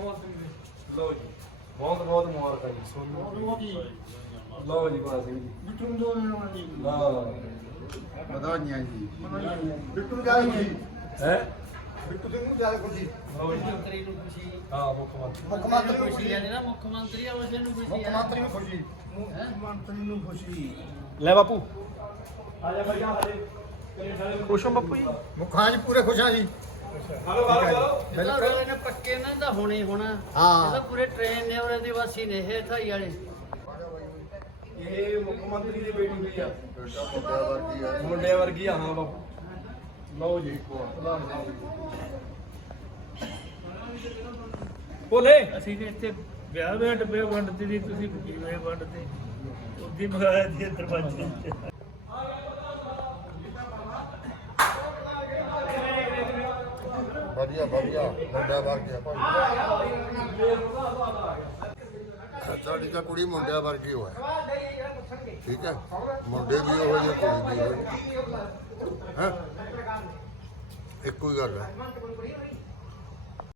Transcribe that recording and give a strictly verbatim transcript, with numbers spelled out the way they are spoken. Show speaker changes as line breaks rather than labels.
ਲਓ ਜੀ ਬਹੁਤ ਬਹੁਤ ਮੁਬਾਰਕਾਂ ਜੀ ਸੋਨੂੰ ਲਓ ਜੀ ਬਾਸ ਸਿੰਘ ਜੀ
ਬਿੱਟੂ ਦੋ ਮਿੰਟ ਜੀ
ਲਾ
ਵਧਾਈਆਂ ਜੀ।
ਬਿੱਟੂ ਜਾ ਜੀ
ਹੈ
ਬਿੱਟੂ ਸਿੰਘ ਨੂੰ ਜਿਆਦਾ ਖੁਸ਼ੀ
ਲਓ ਜੀ
ਮੰਤਰੀ ਨੂੰ ਖੁਸ਼ੀ
ਹਾਂ ਮੁੱਖ ਮੰਤਰੀ
ਮੁੱਖ ਮੰਤਰੀ ਨੂੰ
ਖੁਸ਼ੀ ਹੈ ਨਾ ਮੁੱਖ ਮੰਤਰੀ ਆ ਉਸ ਨੂੰ ਖੁਸ਼ੀ
ਮੁੱਖ
ਹੈ
ਮੰਤਰੀ ਨੂੰ ਖੁਸ਼ੀ ਮੁੱਖ ਮੰਤਰੀ ਨੂੰ ਖੁਸ਼ੀ
ਲੈ ਬਾਪੂ ਆ ਜਾ ਭਾਈ ਆ ਹਲੇ ਖੁਸ਼ ਹੋ ਬਾਪੂ ਜੀ
ਮੁੱਖਾਂ ਜੀ ਪੂਰੇ ਖੁਸ਼ ਆ ਜੀ
ਹਲੋ ਹਲੋ
ਇਹਦਾ ਰੋਲੇ ਨੇ ਪੱਕੇ ਨਾ ਤਾਂ ਹੋਣਾ ਹੀ ਹੋਣਾ
ਹਾਂ।
ਇਹਦਾ ਪੂਰੇ ਟ੍ਰੇਨ ਨੇ ਉਹਦੇ ਵਾਸੀ ਨੇ ਇਹ ਥਾਈ ਵਾਲੇ
ਇਹ ਮੁੱਖ ਮੰਤਰੀ ਦੀ ਬੇਟੀ ਹੋਈ ਆ
ਬੇਟਾ ਮੁੰਡਿਆਂ ਵਰਗੀ ਹੈ।
ਮੁੰਡਿਆਂ ਵਰਗੀ ਆ ਹਾਂ ਬਾਪੂ ਲਓ ਜੀ ਬੋਲੇ
ਅਸੀਂ ਤੇ ਇੱਥੇ ਵਿਆਹ ਦੇ ਡੱਬੇ ਵੰਡਦੇ ਸੀ ਤੁਸੀਂ ਕਿਵੇਂ ਵੰਡਦੇ ਉਹਦੀ ਮਗਾਇਆ ਦੀ ਦਰਵਾਜ਼ੇ ਚ
ਵਧੀਆ ਵਧੀਆ ਮੁੰਡਿਆਂ ਵਰਗੀ ਆ ਭਾਈ। ਸਾਡੀ ਤਾਂ ਕੁੜੀ ਮੁੰਡਿਆਂ ਵਰਗੀ ਹੋਇਆ ਠੀਕ ਹੈ ਮੁੰਡੇ ਵੀ ਉਹ ਜਿਹੇ ਕੁੜੀ ਵੀ ਉਹ ਹੈ ਇੱਕੋ ਹੀ ਗੱਲ ਹੈ।